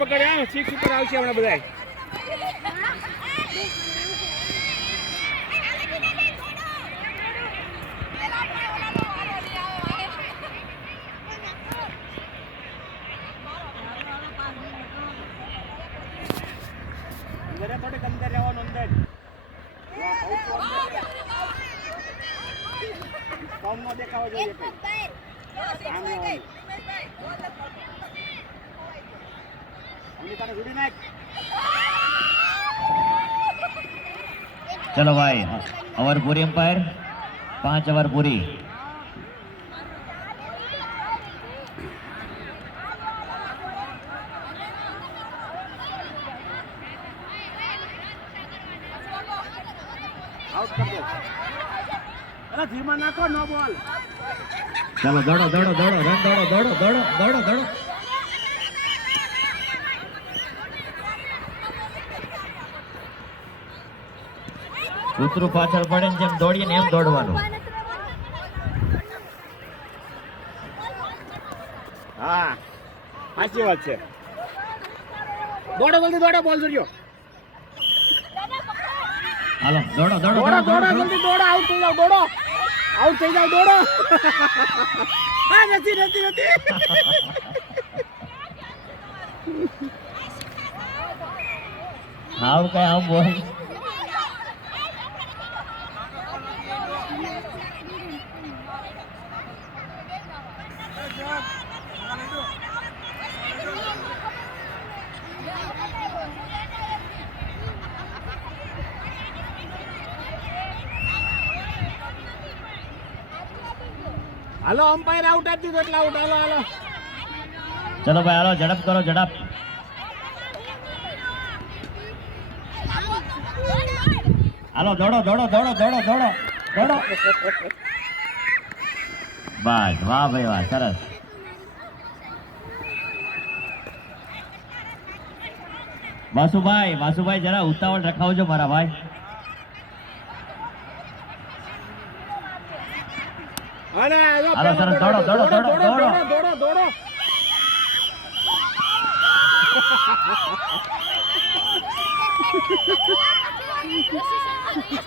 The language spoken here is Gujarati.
પકડ્યા સિક્સ ઉપર આવશે હમણાં બધા. થોડીક અંદર રહેવાનું અંદર ફોર્મ નો દેખાવો જોઈએ चलो भाई ओवर पूरी एम्पायर 5 ओवर पूरी ધીમા નાખો નો બોલ. चलो दौड़ो दौड़ो दौड़ो रन दौड़ो दौड़ो दौड़ो दौड़ो दौड़ो કૂતરું પાછળ પડે ને જેમ દોડીએ ને એમ દોડવાનું. હા સાચી વાત છે. દોડો જલ્દી દોડો બોલ જોડ્યો. હાલો દોડો દોડો દોડો દોડો જલ્દી દોડો. આઉટ થઈ જાવ દોડો. આઉટ થઈ જાવ દોડો. હા નથી નથી નથી. હાવ કઈ આવ બોલ. હાલો અમ્પાયર આઉટ આપી દીધો એટલે આઉટ. હાલો હાલો ચલો ભાઈ હાલો ઝડપ કરો ઝડપ. હાલો દોડો દોડો દોડો દોડો દોડો દોડો. બસ વાહ ભાઈ વાહ સરસ. વાસુભાઈ જરા ઉતાવળ રખાવજો મારા ભાઈ. હાલો સરસ દોડો દોડો દોડો દોડો દોડો દોડો.